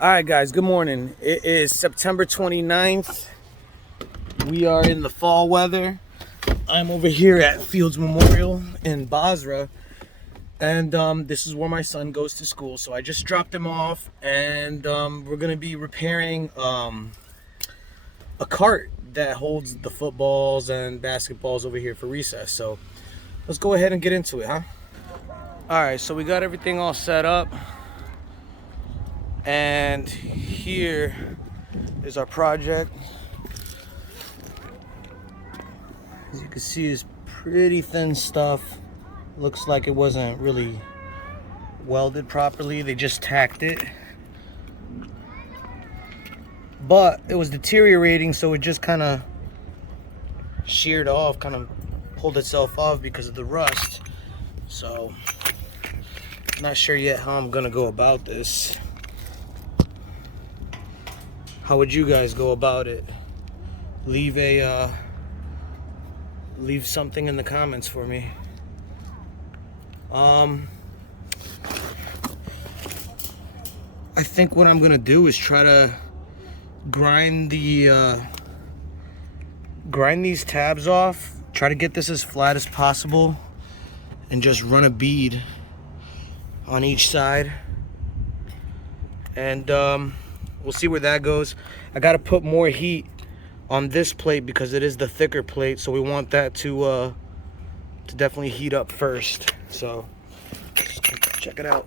All right, guys, good morning. It is September 29th. We are in the fall weather. I'm over here at Fields Memorial in Basra, and this is where my son goes to school. So I just dropped him off, and we're going to be repairing a cart that holds the footballs and basketballs over here for recess. So let's go ahead and get into it, huh? All right, so we got everything all set up. And here is our project. As you can see, it's pretty thin stuff. Looks like it wasn't really welded properly. They just tacked it. But it was deteriorating, so it just kind of sheared off, kind of pulled itself off because of the rust. So, not sure yet how I'm gonna go about this. How would you guys go about it? Leave something in the comments for me. I think what I'm gonna do is try to grind these tabs off. Try to get this as flat as possible, and just run a bead on each side. And we'll see where that goes. I gotta put more heat on this plate because it is the thicker plate, so we want that to definitely heat up first. So just check it out.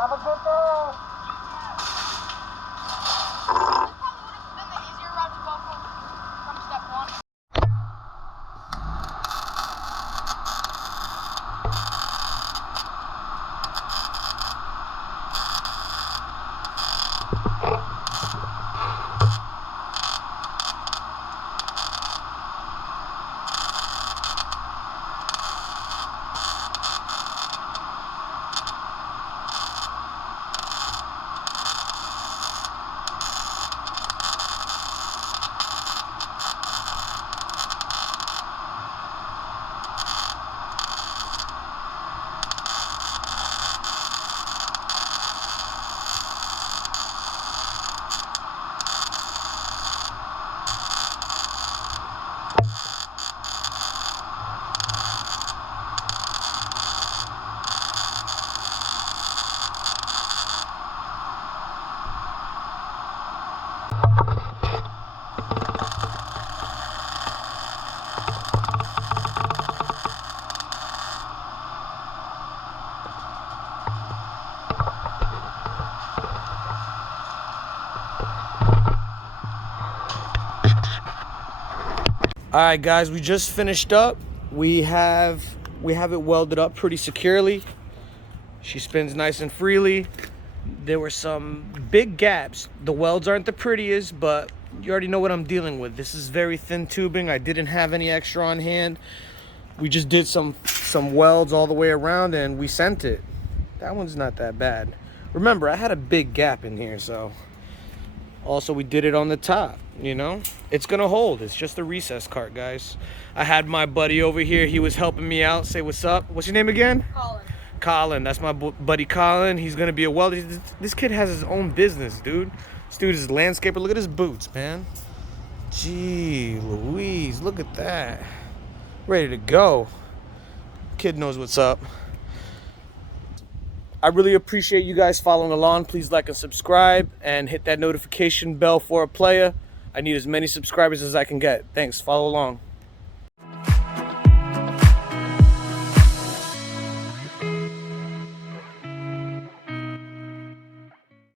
Have a good day. All right, guys, we just finished up. We have it welded up pretty securely. She spins nice and freely. There were some big gaps. The welds aren't the prettiest, but you already know what I'm dealing with. This is very thin tubing. I didn't have any extra on hand. We just did some welds all the way around and we sent it. That one's not that bad. Remember, I had a big gap in here, so also we did it on the top, you know. It's gonna hold. It's just a recess cart, guys. I had my buddy over here. He was helping me out. Say what's up. What's your name again? Colin. Colin. That's my buddy Colin. He's gonna be a welder. This kid has his own business, dude. This dude is a landscaper. Look at his boots, man. Gee Louise, look at that. Ready to go. Kid knows what's up. I really appreciate you guys following along. Please like and subscribe and hit that notification bell for a player. I need as many subscribers as I can get. Thanks. Follow along.